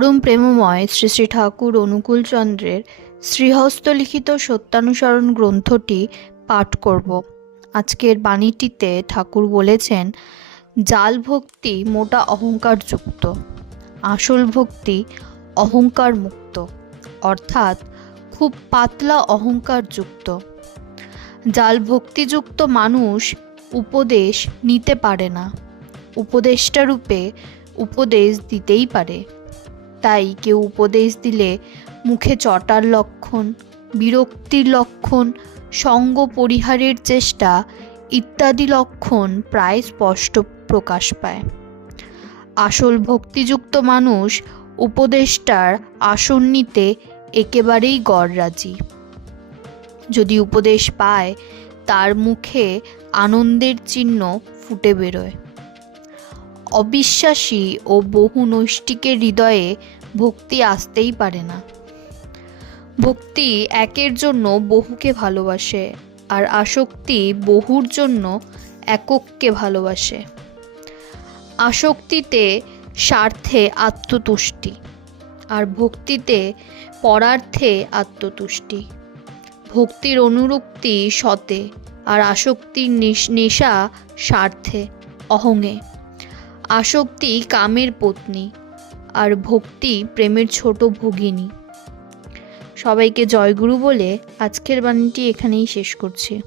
পরম প্রেমময় শ্রী শ্রী ঠাকুর অনুকূলচন্দ্রের শ্রীহস্তলিখিত সত্যানুসরণ গ্রন্থটি পাঠ করব। আজকের বাণীটিতে ঠাকুর বলেছেন, জাল ভক্তি মোটা অহংকারযুক্ত আসল ভক্তি অহংকার মুক্ত, অর্থাৎ খুব পাতলা অহংকারযুক্ত জাল ভক্তিযুক্ত মানুষ উপদেশ নিতে পারে না। উপদেষ্টা রূপে উপদেশ দিতেই পারে। তাই কেউ উপদেশ দিলে মুখে চটার লক্ষণ, বিরক্তির লক্ষণ, সঙ্গ পরিহারের চেষ্টা ইত্যাদি লক্ষণ প্রায় স্পষ্ট প্রকাশ পায়। আসল ভক্তিযুক্ত মানুষ উপদেষ্টার আসন নিতে একেবারেই গড়রাজি যদি উপদেশ পায়, তার মুখে আনন্দের চিহ্ন ফুটে বেরোয়। অবিশ্বাসী ও বহু নৈষ্টিকের হৃদয়ে ভক্তি আসতেই পারে না। ভক্তি একের জন্য বহুকে ভালোবাসে আর আসক্তি বহুর জন্য একককে ভালোবাসে। আসক্তিতে স্বার্থে আত্মতুষ্টি আর ভক্তিতে পরার্থে আত্মতুষ্টি। ভক্তির অনুরক্তি সতে আর আসক্তির নেশ- স্বার্থে অহঙে আসক্তি কামের পত্নী আর ভক্তি প্রেমের ছোট ভগিনী। সবাইকে জয়গুরু বলে আজকের বাণীটি এখানেই শেষ করছি।